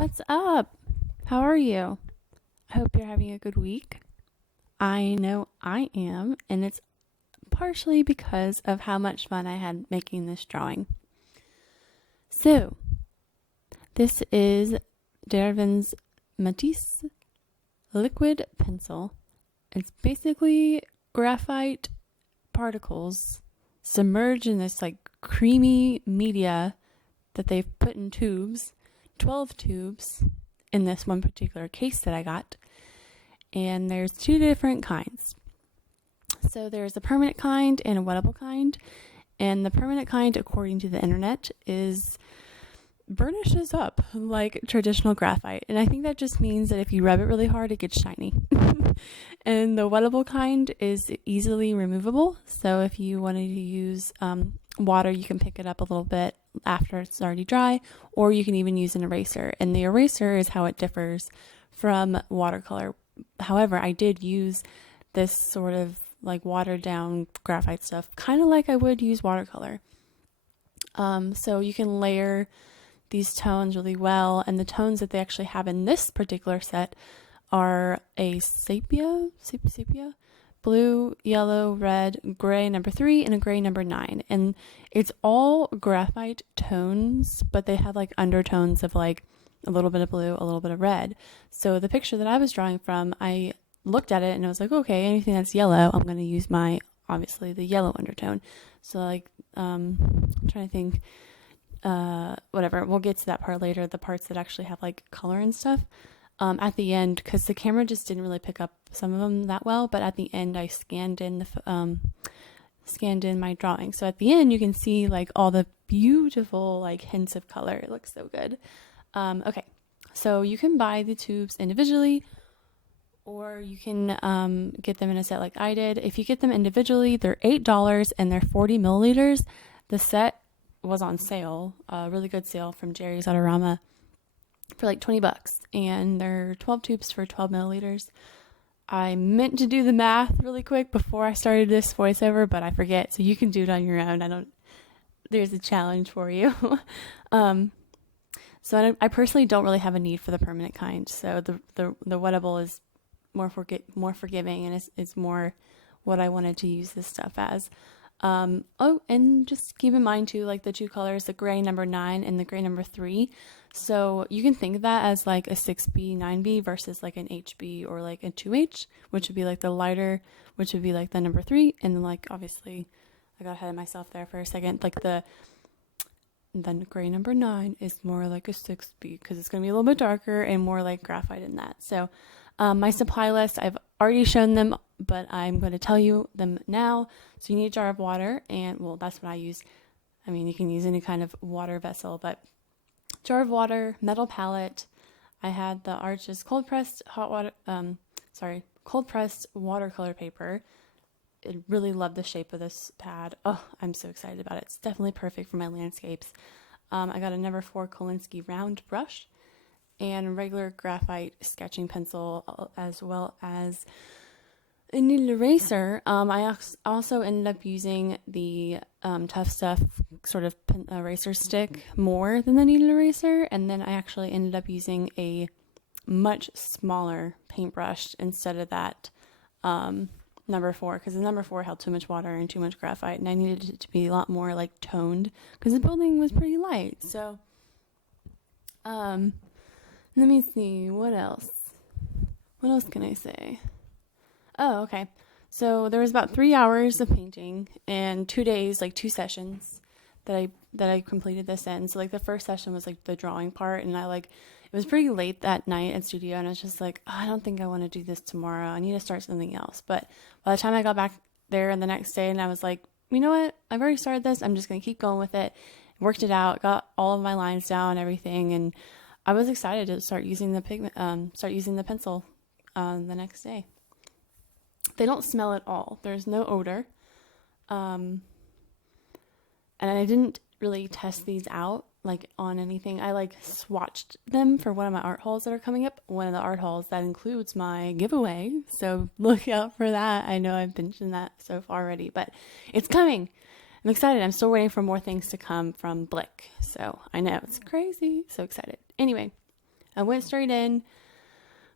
What's up? How are you? I hope you're having a good week. I know I am, and it's partially because of how much fun I had making this drawing. So, this is Derivan's Matisse Liquid Pencil. It's basically graphite particles submerged in this like creamy media that they've put in tubes, 12 tubes in this one particular case that I got. And there's two different kinds. So there's a permanent kind and a wettable kind. And the permanent kind, according to the internet, burnishes up like traditional graphite. And I think that just means that if you rub it really hard, it gets shiny. And the wettable kind is easily removable. So if you wanted to use water, you can pick it up a little bit after it's already dry, or you can even use an eraser. And the eraser is how it differs from watercolor. However, I did use this sort of like watered down graphite stuff, kind of like I would use watercolor. So you can layer these tones really well, and the tones that they actually have in this particular set are a sepia, blue, yellow, red, gray number 3, and a gray number 9. And it's all graphite tones, but they have like undertones of like a little bit of blue, a little bit of red. So the picture that I was drawing from, I looked at it and I was like, okay, anything that's yellow, I'm going to use obviously the yellow undertone. So like, I'm trying to think, whatever, we'll get to that part later, the parts that actually have like color and stuff. At the end, because the camera just didn't really pick up some of them that well, but at the end I scanned in my drawing. So at the end you can see like all the beautiful like hints of color. It looks so good. Okay, so you can buy the tubes individually, or you can get them in a set like I did. If you get them individually, they're $8 and they're 40 milliliters. The set was on sale, a really good sale from Jerry's Autorama, for like $20, and they're 12 tubes for 12 milliliters. I meant to do the math really quick before I started this voiceover, but I forget, so you can do it on your own. There's a challenge for you. So I personally don't really have a need for the permanent kind, so the wettable is more forgiving, and is more what I wanted to use this stuff as. And just keep in mind too, like the two colors, the gray number 9 and the gray number 3. So you can think of that as like a 6B, 9B versus like an HB or like a 2H, which would be like the lighter, which would be like the number 3. And then like, obviously I got ahead of myself there for a second. Like then gray number 9 is more like a 6B because it's going to be a little bit darker and more like graphite in that. So my supply list, I've already shown them, but I'm going to tell you them now. So you need a jar of water, and well, that's what I use. I mean, you can use any kind of water vessel, but jar of water, metal palette. I had the Arches cold pressed watercolor paper. I really love the shape of this pad. Oh, I'm so excited about it. It's definitely perfect for my landscapes. I got a number 4 Kolinsky round brush and regular graphite sketching pencil, as well as a needle eraser. I also ended up using the Tough Stuff sort of eraser stick more than the needle eraser, and then I actually ended up using a much smaller paintbrush instead of that number 4, because the number 4 held too much water and too much graphite, and I needed it to be a lot more like toned because the building was pretty light. So let me see, what else can I say? Oh, okay. So there was about 3 hours of painting and 2 days, like 2 sessions that I completed this in. So like the first session was like the drawing part, and it was pretty late that night at studio, and I was just like, oh, I don't think I want to do this tomorrow. I need to start something else. But by the time I got back there the next day, and I was like, you know what? I've already started this. I'm just going to keep going with it. Worked it out, got all of my lines down, everything, and I was excited to start using the pencil the next day. They don't smell at all. There's no odor. And I didn't really test these out like on anything. I like swatched them for one of my art hauls that are coming up. One of the art hauls that includes my giveaway. So look out for that. I know I've mentioned that so far already, but it's coming. I'm excited. I'm still waiting for more things to come from Blick. So I know it's crazy. So excited. Anyway, I went straight in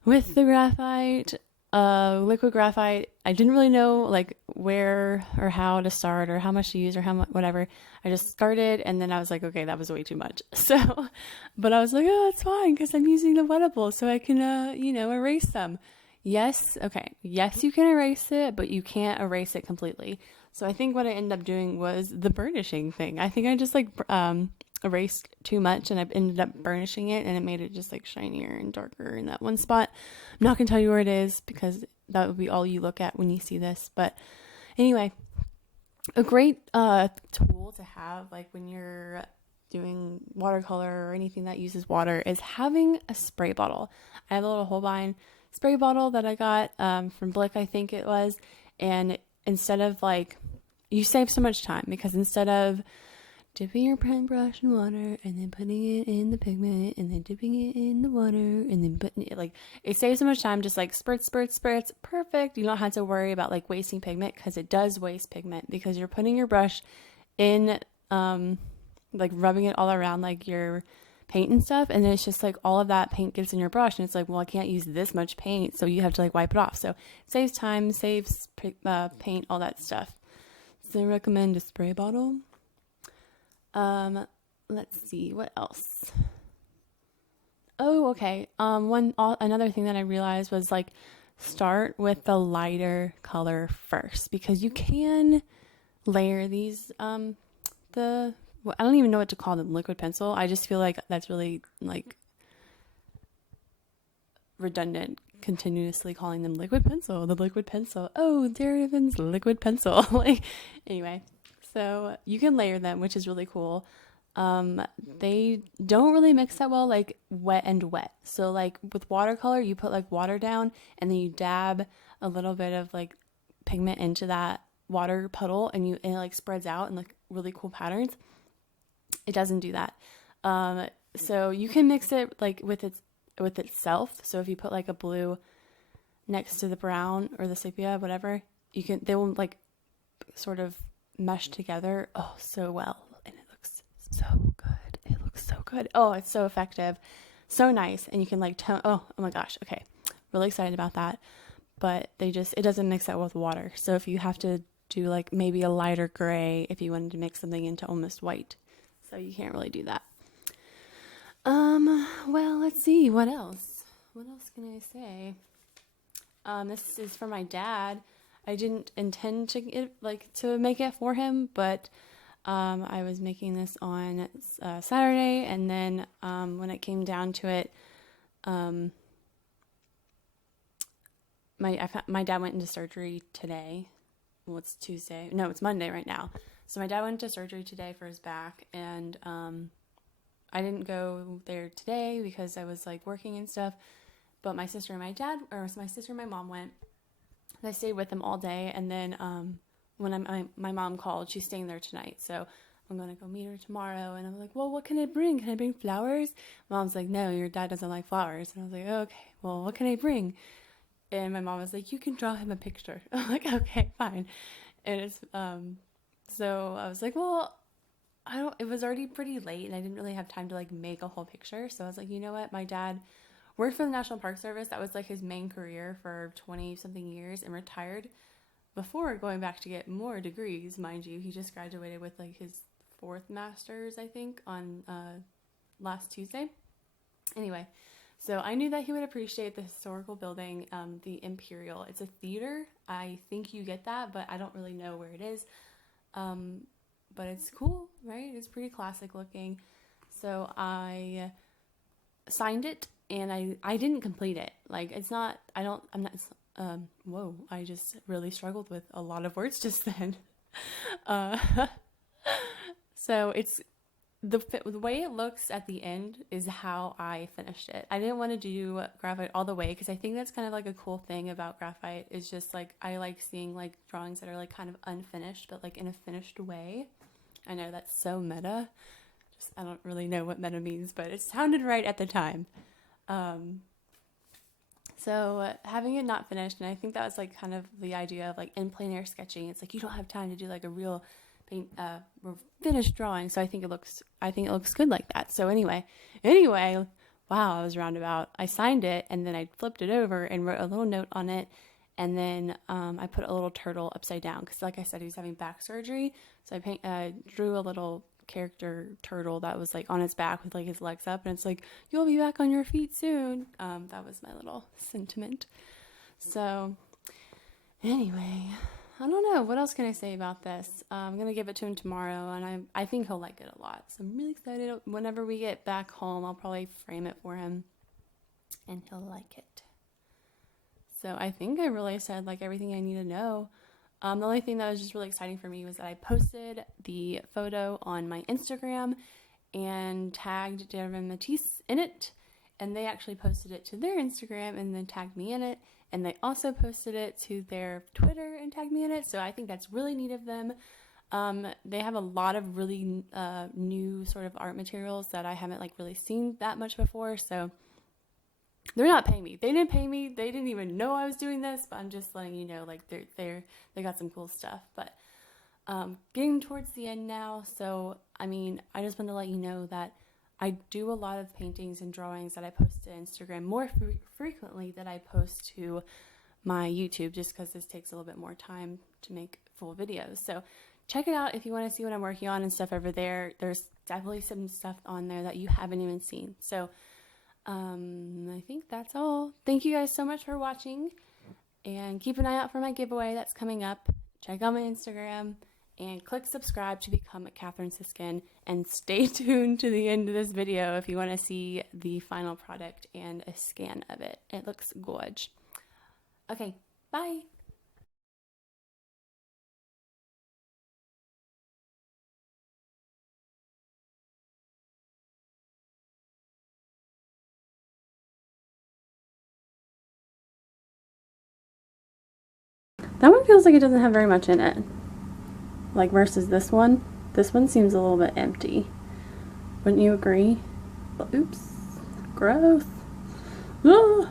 with the graphite, liquid graphite. I didn't really know like where or how to start or how much to use or how much, whatever. I just started and then I was like, okay, that was way too much. So, but I was like, oh, it's fine because I'm using the wettable so I can, erase them. Yes, okay. Yes, you can erase it, but you can't erase it completely. So I think what I ended up doing was the burnishing thing. I think I just like erased too much and I ended up burnishing it and it made it just like shinier and darker in that one spot. I'm not going to tell you where it is because that would be all you look at when you see this. But anyway, a great tool to have like when you're doing watercolor or anything that uses water is having a spray bottle. I have a little Holbein spray bottle that I got from Blick, I think it was. And instead of like, you save so much time because instead of dipping your paintbrush in water and then putting it in the pigment and then dipping it in the water and then putting it, like, it saves so much time, just like spurts, perfect. You don't have to worry about like wasting pigment because it does waste pigment because you're putting your brush in, like rubbing it all around like your paint and stuff, and then it's just like all of that paint gets in your brush and it's like, well, I can't use this much paint, so you have to like wipe it off. So it saves time, saves paint, all that stuff. So I recommend a spray bottle. Let's see what else. Oh, okay. Another thing that I realized was like start with the lighter color first because you can layer these I don't even know what to call them, liquid pencil. I just feel like that's really like redundant, continuously calling them liquid pencil, the liquid pencil. Oh, Derivan's liquid pencil. Like, anyway, so you can layer them, which is really cool. They don't really mix that well, like wet and wet. So like with watercolor, you put like water down and then you dab a little bit of like pigment into that water puddle and it like spreads out in like really cool patterns. It doesn't do that. So you can mix it like with itself. So if you put like a blue next to the brown or the sepia, whatever, they will like sort of mesh together. Oh, so well. And it looks so good. It looks so good. Oh, it's so effective. So nice. And you can like tone, oh my gosh. Okay. Really excited about that. But it doesn't mix that with water. So if you have to do like maybe a lighter gray, if you wanted to make something into almost white. So you can't really do that. Well, let's see. What else? What else can I say? This is for my dad. I didn't intend to make it for him, but I was making this on Saturday, and then when it came down to it, my dad went into surgery today. Well, it's Tuesday. No, it's Monday right now. So my dad went to surgery today for his back, and I didn't go there today because I was like working and stuff. But my sister and my mom went. And I stayed with them all day, and then when my mom called, she's staying there tonight. So I'm gonna go meet her tomorrow. And I'm like, well, what can I bring? Can I bring flowers? Mom's like, no, your dad doesn't like flowers. And I was like, okay, well, what can I bring? And my mom was like, you can draw him a picture. I'm like, okay, fine. And it's so I was like, well, it was already pretty late and I didn't really have time to like make a whole picture. So I was like, you know what? My dad worked for the National Park Service. That was like his main career for 20 something years and retired before going back to get more degrees, mind you. He just graduated with like his 4th master's, I think, on last Tuesday. Anyway, so I knew that he would appreciate the historical building, the Imperial. It's a theater. I think you get that, but I don't really know where it is. But it's cool, right? It's pretty classic looking. So I signed it and I didn't complete it. Like whoa, I just really struggled with a lot of words just then. So it's the way it looks at the end is how I finished it. I didn't want to do graphite all the way because I think that's kind of like a cool thing about graphite is just like I like seeing like drawings that are like kind of unfinished but like in a finished way. I know that's so meta. I don't really know what meta means, but it sounded right at the time. So having it not finished, and I think that was like kind of the idea of like in plein air sketching. It's like you don't have time to do like a real finished drawing. So I think it looks good like that. So anyway, wow, I was roundabout. I signed it, and then I flipped it over and wrote a little note on it, and then I put a little turtle upside down because, like I said, he was having back surgery. So I drew a little character turtle that was like on his back with like his legs up, and it's like, you'll be back on your feet soon. That was my little sentiment. So anyway, I don't know, what else can I say about this? I'm gonna give it to him tomorrow, and I think he'll like it a lot, so I'm really excited. Whenever we get back home, I'll probably frame it for him and he'll like it. So I think I really said like everything I need to know. The only thing that was just really exciting for me was that I posted the photo on my Instagram and tagged Derivan Matisse in it, and they actually posted it to their Instagram and then tagged me in it, and they also posted it to their Twitter and tagged me in it. So I think that's really neat of them. They have a lot of really new sort of art materials that I haven't like really seen that much before, so they're not paying me. They didn't pay me. They didn't even know I was doing this, but I'm just letting you know, like they got some cool stuff. But getting towards the end now, so I mean, I just want to let you know that I do a lot of paintings and drawings that I post to Instagram more frequently than I post to my YouTube, just because this takes a little bit more time to make full videos. So check it out if you want to see what I'm working on and stuff over there. There's definitely some stuff on there that you haven't even seen. So I think that's all. Thank you guys so much for watching, and keep an eye out for my giveaway that's coming up. Check out my Instagram and click subscribe to become a Catherine Siskin, and stay tuned to the end of this video if you want to see the final product and a scan of it. It looks gorge. Okay, bye. That one feels like it doesn't have very much in it. Like versus this one. This one seems a little bit empty. Wouldn't you agree? Oops. Gross. Ugh.